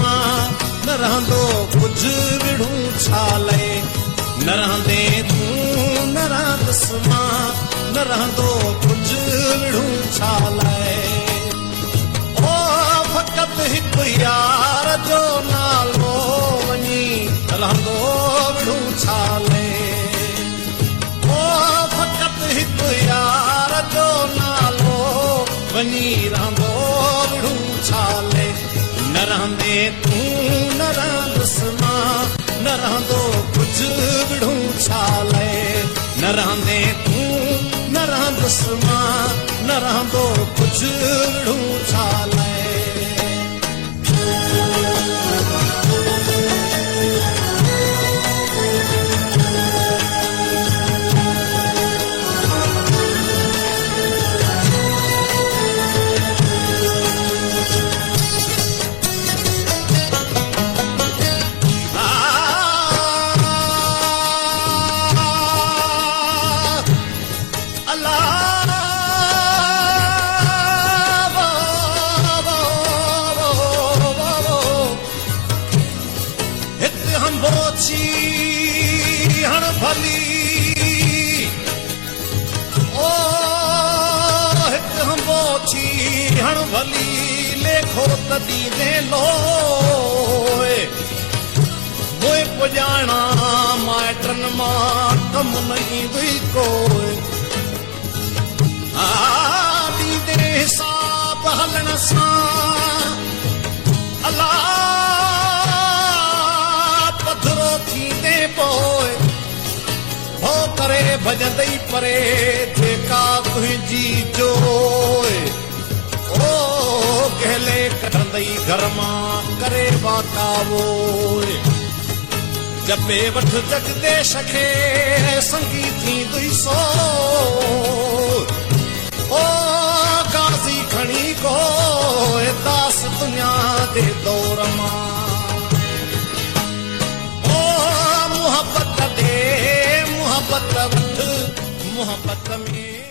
मां न रहंदो कुझु विढ़ूं छाले न रहंदे तूं न रहंदस मां न रहंदो कुझु विढ़ूं छाले ओ फ़क़त हिकु यार जो नालो वञी रहंदो विढ़ूं छाले ओ फ़क़त हिकु यार जो नालो वञी रहंदो विढ़ूं छाले न रहंदे तूं न रहंदस मां न रहंदो कुझु विढ़ूं छाले न रहंदे तूं न रहंदस मां न रहंदो कुझु विढ़ूं छाले हण भली ओ हिकु हंबोछी हण भली लेखो तदी दे लोए मोए पुॼाणा माइटनि मां कम न ईंदुई कोई ॾींदे हिसाब हलण सां अलाह पथरो थींदे पोइ हो करे भॼंदई परे जेका तुंहिंजी जोइ ओ कहले कढंदई घर मां करे वाकावोइ जपे वठ जगदेश खे संगी थींदुई सो ओ गाज़ी खणी को दास दुनिया दे दौर मां मोहब्बत दे मोहब्बत वठ मोहब्बत में